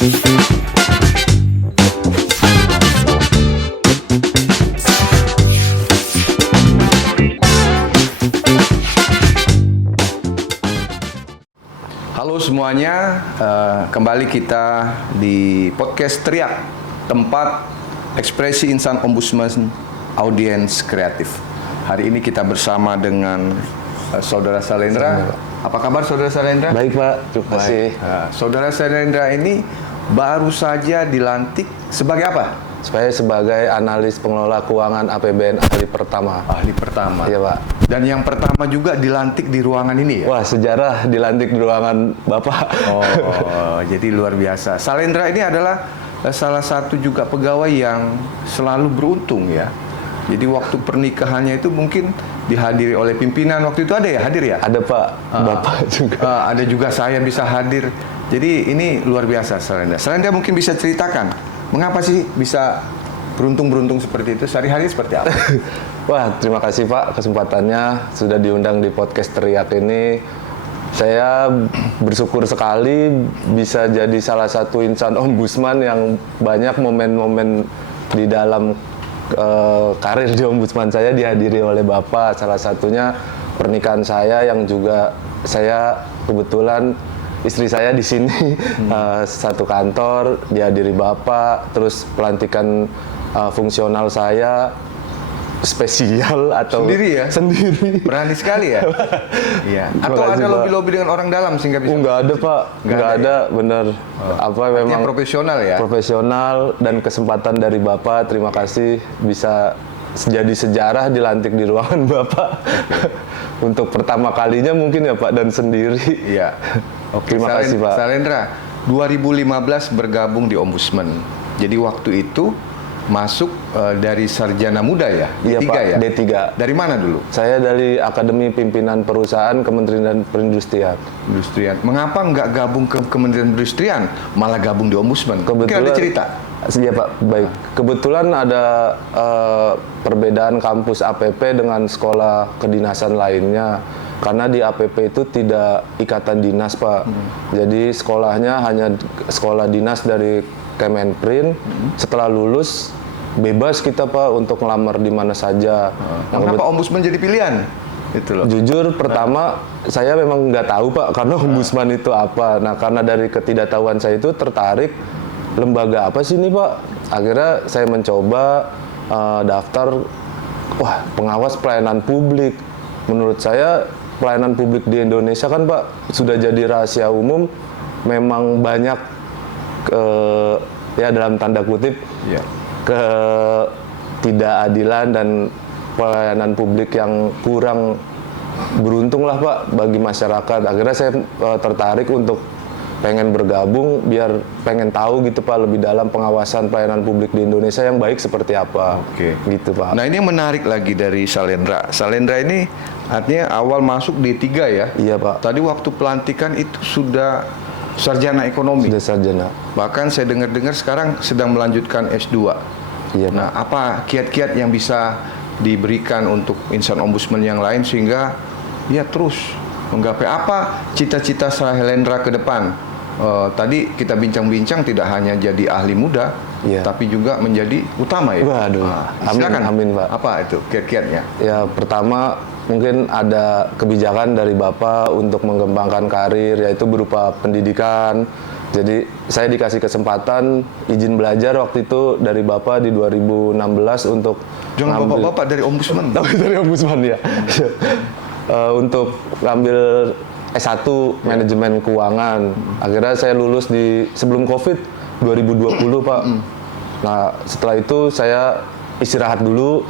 Halo semuanya, kembali kita di podcast Teriak, tempat ekspresi insan ombudsman audiens kreatif. Hari ini kita bersama dengan Saudara Salendra. Apa kabar Saudara Salendra? Baik Pak, terima kasih. Saudara Salendra ini baru saja dilantik sebagai apa? Saya sebagai analis pengelola keuangan APBN ahli pertama. Ahli pertama. Iya Pak. Dan yang pertama juga dilantik di ruangan ini ya? Wah, sejarah dilantik di ruangan Bapak. Oh, jadi luar biasa. Salendra ini adalah salah satu juga pegawai yang selalu beruntung ya. Jadi waktu pernikahannya itu mungkin dihadiri oleh pimpinan. Waktu itu ada ya, hadir ya? Ada Pak, Bapak juga. Ada juga saya bisa hadir. Jadi ini luar biasa Salendra. Salendra mungkin bisa ceritakan mengapa sih bisa beruntung-beruntung seperti itu? Sehari-hari seperti apa? Wah, terima kasih Pak kesempatannya sudah diundang di podcast Teriak ini. Saya bersyukur sekali bisa jadi salah satu insan ombudsman yang banyak momen-momen di dalam karir di ombudsman saya dihadiri oleh Bapak. Salah satunya pernikahan saya yang juga saya kebetulan istri saya di sini satu kantor dihadiri Bapak, terus pelantikan fungsional saya spesial atau sendiri ya? Sendiri. Berani sekali ya? Iya. Atau ada lobby-lobby dengan orang dalam sehingga bisa? Enggak ada Pak, enggak ada, bener. Apa memang profesional ya? Profesional dan kesempatan dari Bapak, terima kasih bisa jadi sejarah dilantik di ruangan Bapak. Untuk pertama kalinya mungkin ya Pak, dan sendiri. Iya. Oke, terima kasih Pak. Salendra, 2015 bergabung di Ombudsman. Jadi waktu itu masuk dari sarjana muda ya? Iya D3 Pak, ya? D3. Dari mana dulu? Saya dari Akademi Pimpinan Perusahaan Kementerian Perindustrian. Mengapa nggak gabung ke Kementerian Perindustrian, malah gabung di Ombudsman? Mungkin ada cerita? Iya Pak, baik. Kebetulan ada perbedaan kampus APP dengan sekolah kedinasan lainnya. Karena di APP itu tidak ikatan dinas Pak. Jadi sekolahnya hanya sekolah dinas dari Kemenprin. Setelah lulus bebas kita Pak untuk ngelamar di mana saja. Kenapa Ombudsman jadi pilihan? Itu loh. Jujur pertama saya memang nggak tahu Pak karena Ombudsman itu apa. Nah karena dari ketidaktahuan saya itu tertarik lembaga apa sih ini Pak. Akhirnya saya mencoba daftar pengawas pelayanan publik. Menurut saya pelayanan publik di Indonesia kan Pak sudah jadi rahasia umum, memang banyak ya dalam tanda kutip ketidakadilan dan pelayanan publik yang kurang beruntung lah Pak bagi masyarakat. Akhirnya saya tertarik untuk pengen bergabung biar pengen tahu gitu Pak lebih dalam pengawasan pelayanan publik di Indonesia yang baik seperti apa. Oke. Gitu Pak. Nah ini yang menarik lagi dari Salendra. Salendra ini artinya awal masuk D3 ya? Iya Pak. Tadi waktu pelantikan itu sudah sarjana ekonomi. Sudah sarjana. Bahkan saya dengar-dengar sekarang sedang melanjutkan S2. Iya Pak. Nah apa kiat-kiat yang bisa diberikan untuk insan ombudsman yang lain sehingga ya terus menggapai apa cita-cita Salendra ke depan? Tadi kita bincang-bincang tidak hanya jadi ahli muda, tapi juga menjadi utama ya. Waduh, silakan. Amin Pak. Apa itu kiat-kiatnya? Ya pertama mungkin ada kebijakan dari Bapak untuk mengembangkan karir yaitu berupa pendidikan. Jadi saya dikasih kesempatan izin belajar waktu itu dari Bapak di 2016 untuk jangan bapak-bapak dari Ombudsman. Dari Ombudsman ya. Untuk ngambil S1 manajemen keuangan. Akhirnya saya lulus di sebelum Covid 2020 Pak. Nah setelah itu saya istirahat dulu,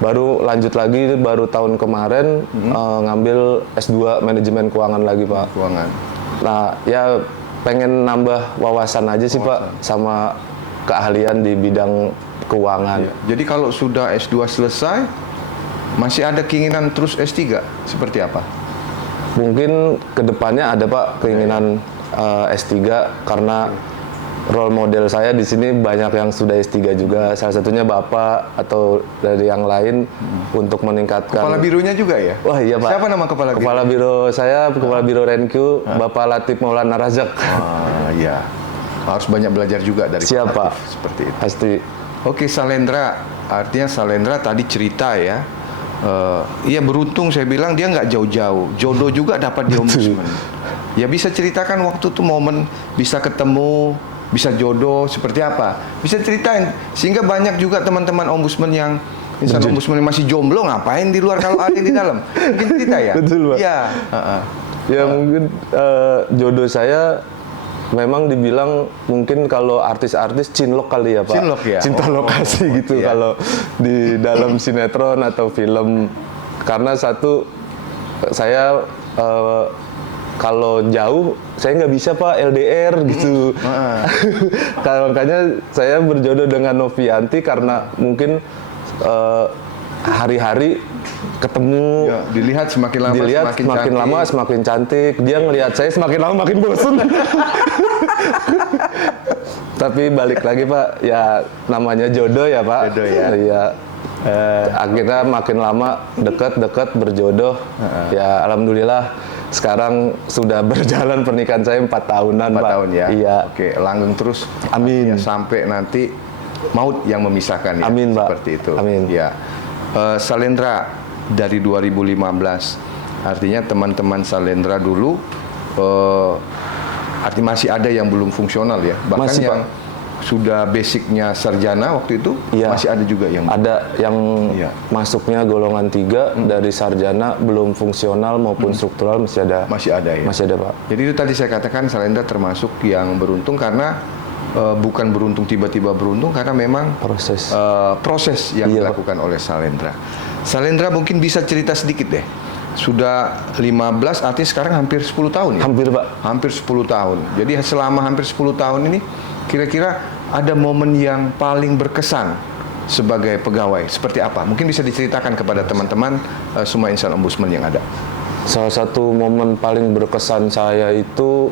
baru lanjut lagi baru tahun kemarin ngambil S2 manajemen keuangan lagi Pak. Keuangan. Nah ya pengen nambah wawasan aja sih Pak sama keahlian di bidang keuangan. Jadi kalau sudah S2 selesai, masih ada keinginan terus S3 seperti apa? Mungkin kedepannya ada Pak keinginan S3 karena role model saya di sini banyak yang sudah S3 juga, salah satunya Bapak atau dari yang lain untuk meningkatkan. Kepala bironya juga ya? Wah iya Pak. Siapa nama kepala biro? Kepala biro saya, Kepala Biro Renq, Bapak Latif Maulana Razak. Iya. Harus banyak belajar juga dari Siap, Pak. pelatih seperti itu. Pasti. Oke, Salendra, artinya Salendra tadi cerita ya. Iya beruntung saya bilang dia nggak jauh-jauh, jodoh juga dapat di Ombudsman. Ya bisa ceritakan waktu tuh momen bisa ketemu, bisa jodoh seperti apa? Bisa ceritain sehingga banyak juga teman-teman Ombudsman yang insan Ombudsman yang masih jomblo ngapain di luar kalau ada yang di dalam? Mungkin cerita ya. Betul, Pak. Iya. Ya mungkin jodoh saya memang dibilang mungkin kalau artis-artis cinlok kali ya Pak. Cinlok ya? Cinta lokasi gitu iya. kalau di dalam sinetron atau film. Karena satu, saya kalau jauh saya nggak bisa Pak LDR gitu. Kalau makanya saya berjodoh dengan Novianti karena mungkin hari-hari ketemu, Ya, dilihat semakin lama semakin cantik. lama semakin cantik. Dia ngelihat saya semakin lama makin bosan. Tapi balik lagi Pak, ya namanya jodoh ya Pak. Jodoh ya. Iya. Akhirnya makin lama dekat berjodoh. Ya alhamdulillah sekarang sudah berjalan pernikahan saya 4 tahunan 4 Pak. tahun ya. Iya. Oke, langgeng terus. Amin. Ya, sampai nanti maut yang memisahkan ya. Amin, Pak. Seperti itu. Amin. Ya. Salendra dari 2015. Artinya teman-teman Salendra dulu artinya masih ada yang belum fungsional ya. Bahkan Masih, yang Pak. sudah basicnya sarjana waktu itu Iya. masih ada juga yang Ada yang Iya. masuknya golongan 3 dari sarjana belum fungsional maupun struktural masih ada. masih ada ya. Masih ada Pak. Jadi itu tadi saya katakan Salendra termasuk yang beruntung karena bukan beruntung tiba-tiba beruntung karena memang Proses. proses yang Iya, dilakukan oleh Salendra. Salendra mungkin bisa cerita sedikit deh. Sudah 15 artinya sekarang hampir 10 tahun ya? Hampir Pak. Hampir 10 tahun. Jadi selama hampir 10 tahun ini kira-kira ada momen yang paling berkesan sebagai pegawai seperti apa? Mungkin bisa diceritakan kepada teman-teman semua insan Ombudsman yang ada. Salah satu momen paling berkesan saya itu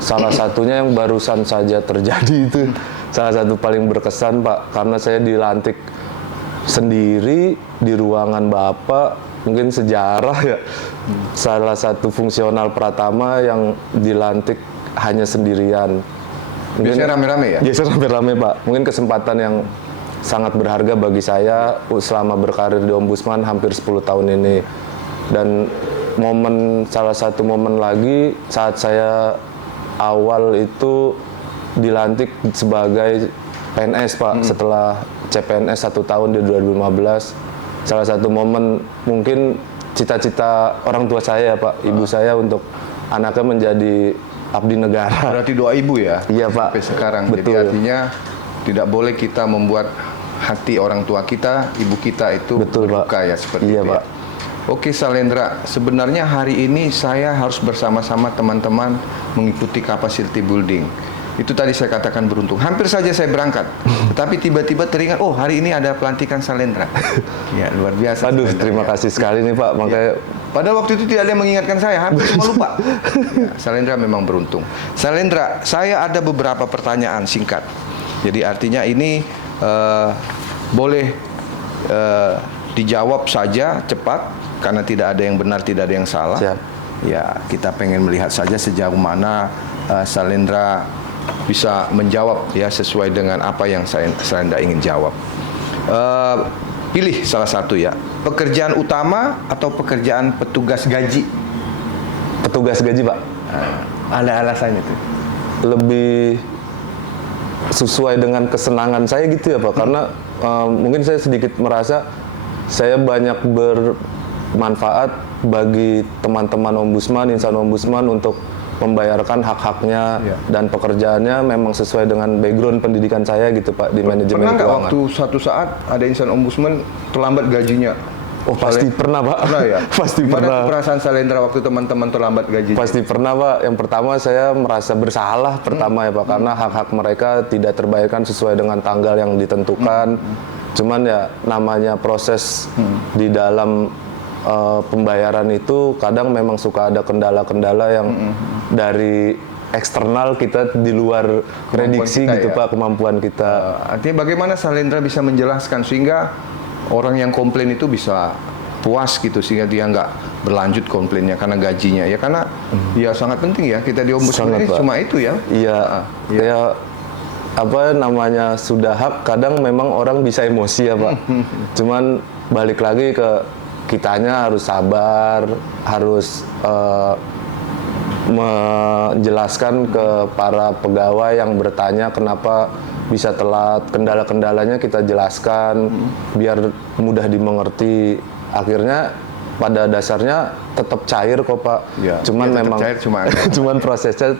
salah satunya yang barusan saja terjadi itu. Salah satu paling berkesan Pak, karena saya dilantik sendiri di ruangan Bapak, mungkin sejarah ya. Salah satu fungsional Pratama yang dilantik hanya sendirian. Biasanya rame-rame ya? Biasanya rame-rame Pak. Mungkin kesempatan yang sangat berharga bagi saya selama berkarir di Ombudsman hampir 10 tahun ini. Dan salah satu momen lagi saat saya awal itu dilantik sebagai PNS Pak, setelah CPNS 1 tahun di 2015. Salah satu momen mungkin cita-cita orang tua saya Pak, ibu saya untuk anaknya menjadi abdi negara. Berarti doa ibu ya? Iya, Pak. Sampai sekarang. Jadi Betul. artinya tidak boleh kita membuat hati orang tua kita, ibu kita itu Betul, Pak. berduka ya seperti Iya, itu. Pak. Ya. Oke Salendra, sebenarnya hari ini saya harus bersama-sama teman-teman mengikuti capacity building. Itu tadi saya katakan beruntung. Hampir saja saya berangkat, tetapi tiba-tiba teringat, oh hari ini ada pelantikan Salendra. Ya luar biasa. Aduh, Salendra, terima ya. kasih sekali nih Pak. Makanya Padahal waktu itu tidak ada yang mengingatkan saya, hampir semua lupa. Ya, Salendra memang beruntung. Salendra, saya ada beberapa pertanyaan singkat. Jadi artinya ini boleh dijawab saja cepat, karena tidak ada yang benar, tidak ada yang salah. Siap. Ya, kita pengen melihat saja sejauh mana Salendra bisa menjawab ya sesuai dengan apa yang Salendra ingin jawab. Pilih salah satu ya. Pekerjaan utama atau pekerjaan petugas gaji? petugas gaji Pak, Ada alasannya tuh. lebih sesuai dengan kesenangan saya gitu ya Pak. Karena mungkin saya sedikit merasa saya banyak bermanfaat bagi teman-teman ombudsman, insan ombudsman untuk membayarkan hak-haknya Ya. dan pekerjaannya memang sesuai dengan background pendidikan saya gitu Pak di manajemen Pernah nggak keuangan. waktu suatu saat ada insan ombudsman terlambat gajinya? Oh pasti pernah Pak. Pernah ya? Pasti Gimana pernah. tuh perasaan Salendra waktu teman-teman terlambat gajinya? Pasti pernah Pak. Yang pertama saya merasa bersalah pertama ya Pak, karena hak-hak mereka tidak terbayarkan sesuai dengan tanggal yang ditentukan. Cuman ya namanya proses di dalam pembayaran itu kadang memang suka ada kendala-kendala yang dari eksternal kita di luar prediksi kita gitu ya. Pak, kemampuan kita. Artinya bagaimana Salendra bisa menjelaskan sehingga orang yang komplain itu bisa puas gitu, sehingga dia nggak berlanjut komplainnya karena gajinya ya, karena ya sangat penting ya kita di ombudsman Sangat, ini Pak. cuma itu ya. Iya, Iya. ya apa namanya sudah hak, kadang memang orang bisa emosi ya Pak. Cuman balik lagi ke kitanya harus sabar, harus menjelaskan ke para pegawai yang bertanya kenapa bisa telat, kendala-kendalanya kita jelaskan biar mudah dimengerti. Akhirnya pada dasarnya tetap cair kok Pak. Ya, Cuman ya tetap memang cair, cuma cuman prosesnya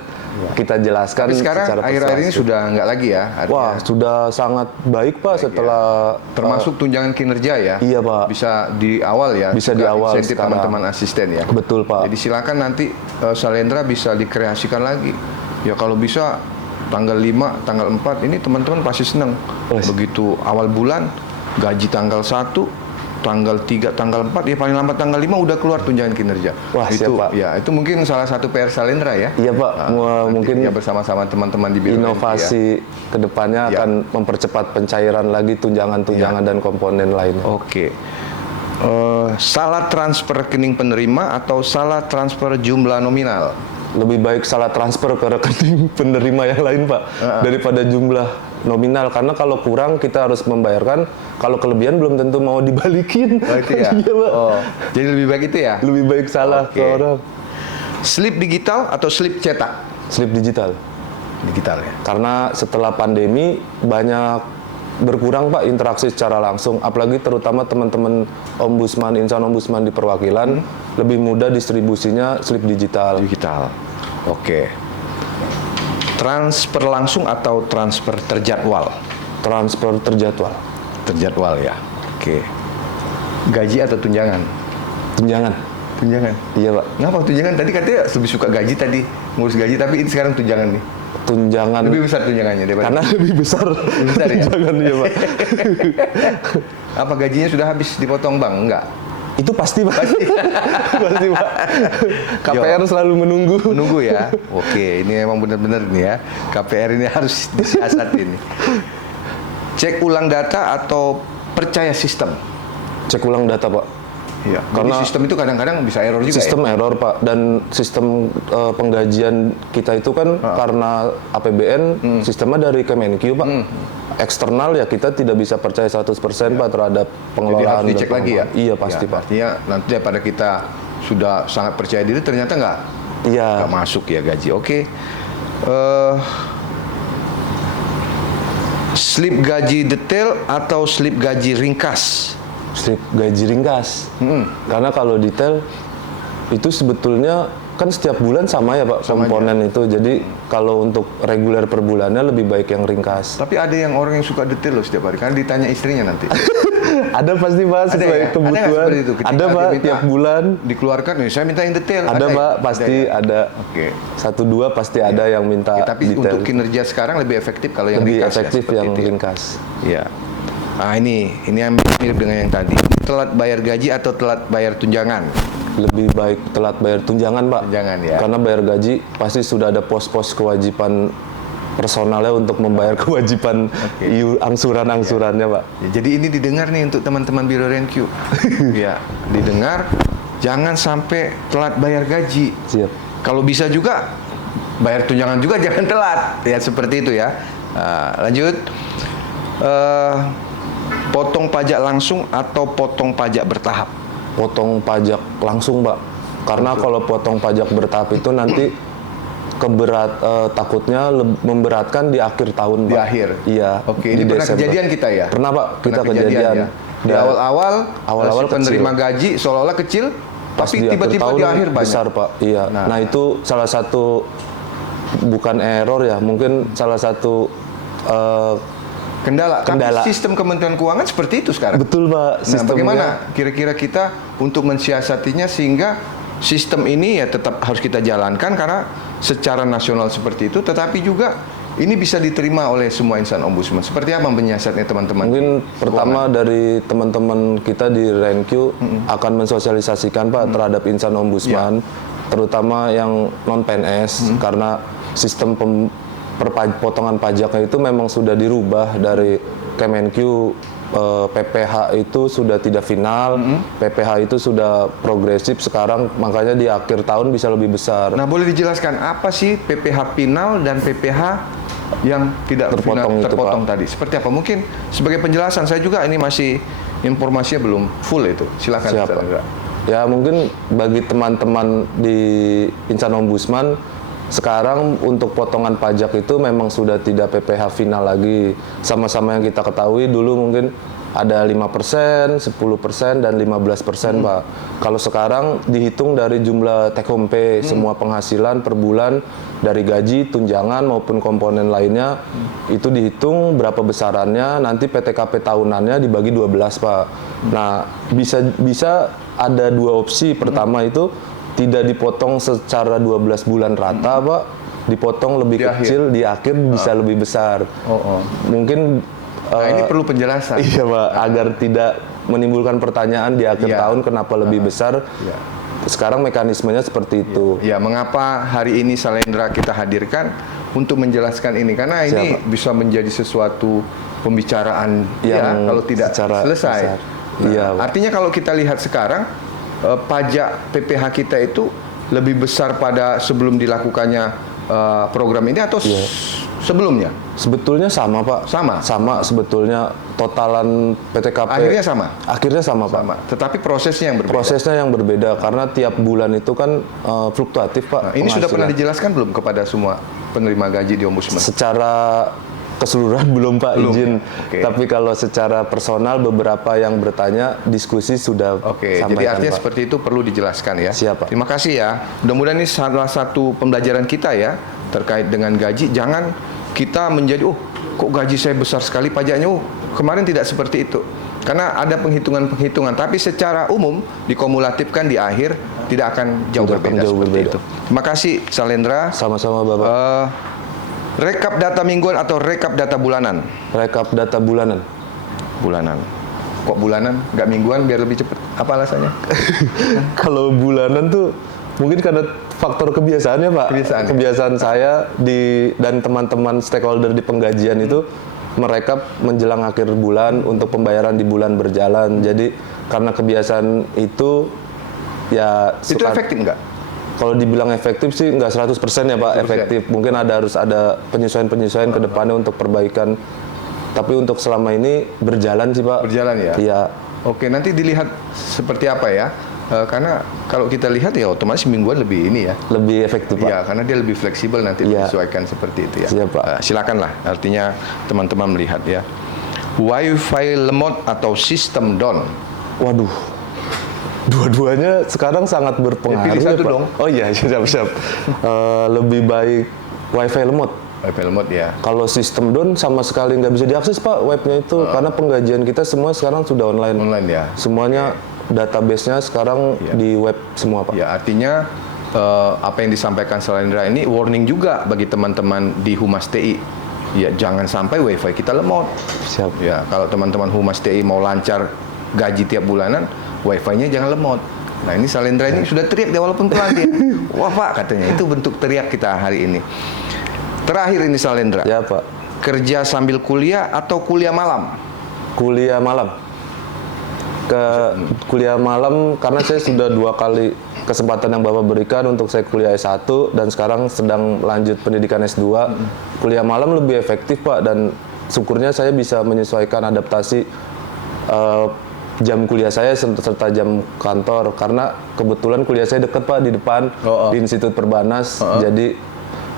kita jelaskan Tapi sekarang secara akhir-akhir ini persuasif. sudah nggak lagi ya. artinya. Wah, sudah sangat baik Pak setelah Termasuk tunjangan kinerja ya. Iya, Pak. Bisa di awal ya. Bisa juga di awal insentif sekarang. teman-teman asisten ya. betul Pak. Jadi silakan nanti Salendra bisa dikreasikan lagi. Ya kalau bisa tanggal 5, tanggal 4 ini teman-teman pasti senang. Wes. Begitu awal bulan gaji tanggal 1, tanggal 3, tanggal 4 ya paling lambat tanggal 5 udah keluar tunjangan kinerja. Wah, itu siap, Pak. ya itu mungkin salah satu PR Salendra ya. Iya Pak, Nanti mungkin ya bersama-sama teman-teman di Biro inovasi kedepannya Ya. akan mempercepat pencairan lagi tunjangan-tunjangan dan komponen lainnya. Oke. Salah transfer rekening penerima atau salah transfer jumlah nominal? Lebih baik salah transfer ke rekening penerima yang lain Pak daripada jumlah nominal, karena kalau kurang kita harus membayarkan, kalau kelebihan belum tentu mau dibalikin. Oh itu ya? Iya Pak. Oh, jadi lebih baik itu ya? Lebih baik salah Oke. ke orang. Slip digital atau slip cetak? Slip digital. Digital ya. Karena setelah pandemi banyak berkurang Pak interaksi secara langsung, apalagi terutama teman-teman ombudsman, insan ombudsman di perwakilan lebih mudah distribusinya slip digital. Digital. Oke. Transfer langsung atau transfer terjadwal? Transfer terjadwal. Terjadwal ya. Oke. Gaji atau tunjangan? Tunjangan. Tunjangan. Iya Pak. Ngapa tunjangan? Tadi katanya lebih suka gaji tadi, ngurus gaji, tapi ini sekarang tunjangan nih. Tunjangan. Lebih besar tunjangannya daripada. Karena lebih besar. besar ya? Tunjangan ya Pak. Apa gajinya sudah habis dipotong Bang? Enggak. Itu pasti Pak. Pasti Pak. KPR selalu menunggu. Menunggu ya. Oke, ini emang benar-benar nih ya. KPR ini harus disiasati nih. Cek ulang data atau percaya sistem? Cek ulang data Pak. Iya. Karena Jadi sistem itu kadang-kadang bisa error juga sistem ya. error Pak, dan sistem penggajian kita itu kan karena APBN sistemnya dari Kemenkyu Pak. Eksternal ya kita tidak bisa percaya 100% Pak terhadap Jadi pengelolaan. harus dicek dan lagi ya. pengelolaan. Iya pasti Ya, Pak. Artinya nanti daripada kita sudah sangat percaya diri ternyata nggak Iya. masuk ya gaji. Oke. Slip gaji detail atau slip gaji ringkas? Slip gaji ringkas. Karena kalau detail itu sebetulnya kan setiap bulan sama ya Pak komponen itu. Jadi kalau untuk reguler per bulannya lebih baik yang ringkas. Tapi ada yang orang yang suka detail loh setiap hari, karena ditanya istrinya nanti. Ada pasti Pak Ada sesuai ya? Ada nggak kebutuhan. seperti itu? Ketika Ada dia Pak minta tiap bulan. Dikeluarkan, nih saya minta yang detail. Ada ya? Pak pasti ya? ada. Oke. 1-2 pasti ada yang minta Ya, tapi detail. untuk kinerja sekarang lebih efektif kalau yang Lebih ringkas ya, efektif seperti yang itu ya. ringkas. Iya. Ah ini yang mirip dengan yang tadi. Telat bayar gaji atau telat bayar tunjangan? Lebih baik telat bayar tunjangan Pak. Tunjangan ya. Karena bayar gaji pasti sudah ada pos-pos kewajiban personalnya untuk membayar kewajiban angsuran-angsurannya Pak. Ya, jadi ini didengar nih untuk teman-teman Biro Renq. Ya, didengar. Jangan sampai telat bayar gaji. Siap. Kalau bisa juga bayar tunjangan juga jangan telat. Ya seperti itu ya. Lanjut. Potong pajak langsung atau potong pajak bertahap? Potong pajak langsung Pak. Karena kalau potong pajak bertahap itu nanti takutnya memberatkan di akhir tahun Di Pak. akhir? Iya. Oke, ini pernah Desember. kejadian kita ya? Pernah Pak, kita Pernah kejadian. ya? Di Dan awal-awal awal-awal si penerima kecil. gaji seolah-olah kecil, pas tapi di akhir tiba-tiba tahun di akhir banyak. besar Pak. Iya. Nah. Nah, itu salah satu bukan error ya, mungkin salah satu Kendala. Kendala. Tapi sistem Kementerian Keuangan seperti itu sekarang. betul Pak. Nah, Sistemnya. bagaimana kira-kira kita untuk mensiasatinya sehingga sistem ini ya tetap harus kita jalankan karena secara nasional seperti itu, tetapi juga ini bisa diterima oleh semua insan ombudsman. Seperti apa menyiasatnya teman-teman? Mungkin pertama dari teman-teman kita di Renq akan mensosialisasikan Pak terhadap insan ombudsman, terutama yang non PNS karena sistem potongan pajaknya itu memang sudah dirubah dari Kemenq. PPh itu sudah tidak final, PPh itu sudah progresif sekarang, makanya di akhir tahun bisa lebih besar. Nah, boleh dijelaskan apa sih PPh final dan PPh yang tidak terpotong tadi? Seperti apa? Mungkin sebagai penjelasan, saya juga ini masih informasinya belum full itu. Silakan. Siapa? Ya mungkin bagi teman-teman di insan Ombudsman, sekarang untuk potongan pajak itu memang sudah tidak PPh final lagi. Sama-sama yang kita ketahui dulu mungkin ada 5%, 10%, dan 15%, Pak. Kalau sekarang dihitung dari jumlah take home pay, semua penghasilan per bulan dari gaji, tunjangan maupun komponen lainnya, itu dihitung berapa besarannya, nanti PTKP tahunannya dibagi 12, Pak. Nah, bisa ada dua opsi. Pertama itu tidak dipotong secara 12 bulan rata, Pak. Dipotong lebih kecil, di akhir bisa lebih besar. Mungkin ini perlu penjelasan. Iya, Pak, agar tidak menimbulkan pertanyaan di akhir tahun kenapa lebih besar. Sekarang mekanismenya seperti itu. Ya, mengapa hari ini Salendra kita hadirkan untuk menjelaskan ini? Karena ini bisa menjadi sesuatu pembicaraan yang kalau tidak selesai. Nah, artinya kalau kita lihat sekarang, pajak PPh kita itu lebih besar pada sebelum dilakukannya program ini atau sebelumnya? Sebetulnya sama, Pak. Sama sebetulnya, totalan PTKP. Akhirnya sama? Akhirnya sama, Pak. Sama. Tetapi prosesnya yang berbeda? Prosesnya yang berbeda, karena tiap bulan itu kan fluktuatif, Pak. Nah, ini sudah pernah dijelaskan belum kepada semua penerima gaji di Ombudsman? Secara keseluruhan belum, Pak, izin. Tapi kalau secara personal beberapa yang bertanya, diskusi sudah sampaikan, jadi artinya Pak. Seperti itu perlu dijelaskan ya. Siap, Pak. Terima kasih ya. Mudah-mudahan ini salah satu pembelajaran kita ya terkait dengan gaji. Jangan kita menjadi kok gaji saya besar sekali pajaknya. Kemarin tidak seperti itu. Karena ada penghitungan-penghitungan, tapi secara umum dikumulatifkan di akhir tidak akan jauh berbeda seperti itu. Terima kasih Salendra. Sama-sama, Bapak. Rekap data mingguan atau rekap data bulanan? Rekap data bulanan. Bulanan. Kok bulanan? Nggak mingguan biar lebih cepat? Apa alasannya? Kalau bulanan tuh mungkin karena faktor kebiasaannya, Pak. Kebiasaan saya dan teman-teman stakeholder di penggajian itu merekap menjelang akhir bulan untuk pembayaran di bulan berjalan. Jadi karena kebiasaan itu ya itu efektif nggak? Kalau dibilang efektif sih nggak 100% ya, Pak, efektif. Mungkin harus ada penyesuaian-penyesuaian ke depannya untuk perbaikan. Tapi untuk selama ini berjalan sih, Pak. Berjalan ya? Iya. Oke, nanti dilihat seperti apa ya. Karena kalau kita lihat ya otomatis mingguan lebih ini ya. Lebih efektif, Pak. Iya, karena dia lebih fleksibel nanti disesuaikan seperti itu ya. Siap, Pak. Silakanlah, artinya teman-teman melihat ya. Wi-Fi lemot atau sistem down? Waduh. Dua-duanya sekarang sangat berpengaruh. Pilih satu Pak. dong. Oh iya, siap-siap. Lebih baik Wi-Fi lemot. Wi-Fi lemot ya. Kalau sistem down sama sekali nggak bisa diakses, Pak, webnya itu. Karena penggajian kita semua sekarang sudah online. Online ya. Semuanya database-nya sekarang di web semua, Pak. Ya, artinya apa yang disampaikan Salendra ini warning juga bagi teman-teman di Humas TI. Ya, jangan sampai Wi-Fi kita lemot. Siap. Ya, kalau teman-teman Humas TI mau lancar gaji tiap bulanan, Wi-Fi-nya jangan lemot. Nah, ini Salendra ini sudah teriak dia walaupun pelan dia. Wah, Pak, katanya itu bentuk teriak kita hari ini. Terakhir ini Salendra. Ya, Pak. Kerja sambil kuliah atau kuliah malam? Kuliah malam. Kuliah malam karena saya sudah 2 kali kesempatan yang Bapak berikan untuk saya kuliah S1 dan sekarang sedang lanjut pendidikan S2. Kuliah malam lebih efektif, Pak, dan syukurnya saya bisa menyesuaikan adaptasi jam kuliah saya serta jam kantor, karena kebetulan kuliah saya dekat, Pak, di depan di Institut Perbanas. Jadi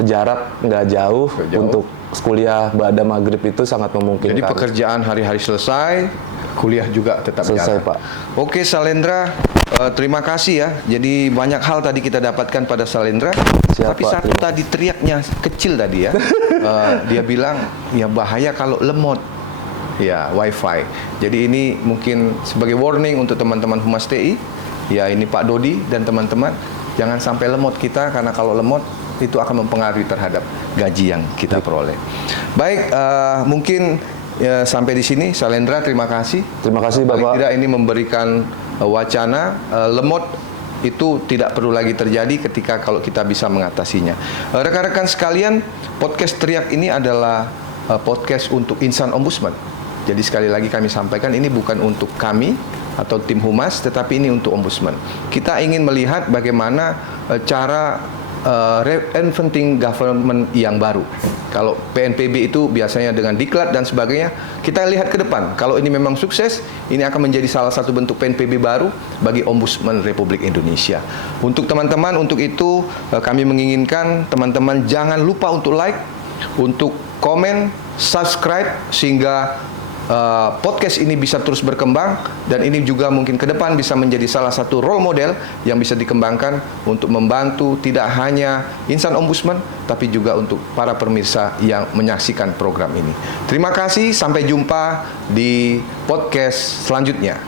jarak nggak jauh untuk kuliah pada maghrib itu sangat memungkinkan. Jadi pekerjaan hari-hari selesai, kuliah juga tetap selesai, jalan. Pak. Oke Salendra, terima kasih ya. Jadi banyak hal tadi kita dapatkan pada Salendra. Siap, tapi Pak, satu tadi teriaknya kecil tadi ya. Dia bilang ya bahaya kalau lemot. Ya, Wi-Fi. Jadi ini mungkin sebagai warning untuk teman-teman Humas TI. Ya, ini Pak Dodi dan teman-teman, jangan sampai lemot kita, karena kalau lemot itu akan mempengaruhi terhadap gaji yang kita peroleh. Baik, mungkin sampai di sini Salendra, terima kasih. Terima kasih, Bapak. Paling tidak ini memberikan wacana lemot itu tidak perlu lagi terjadi ketika kalau kita bisa mengatasinya. Rekan-rekan sekalian, podcast Teriak ini adalah podcast untuk insan ombudsman. Jadi sekali lagi kami sampaikan, ini bukan untuk kami atau tim humas, tetapi ini untuk ombudsman. Kita ingin melihat bagaimana cara reinventing government yang baru. Kalau PNPB itu biasanya dengan diklat dan sebagainya, kita lihat ke depan. Kalau ini memang sukses, ini akan menjadi salah satu bentuk PNPB baru bagi Ombudsman Republik Indonesia. Untuk teman-teman, untuk itu kami menginginkan teman-teman jangan lupa untuk like, untuk komen, subscribe, sehingga podcast ini bisa terus berkembang, dan ini juga mungkin ke depan bisa menjadi salah satu role model yang bisa dikembangkan untuk membantu tidak hanya insan ombudsman tapi juga untuk para pemirsa yang menyaksikan program ini. Terima kasih, sampai jumpa di podcast selanjutnya.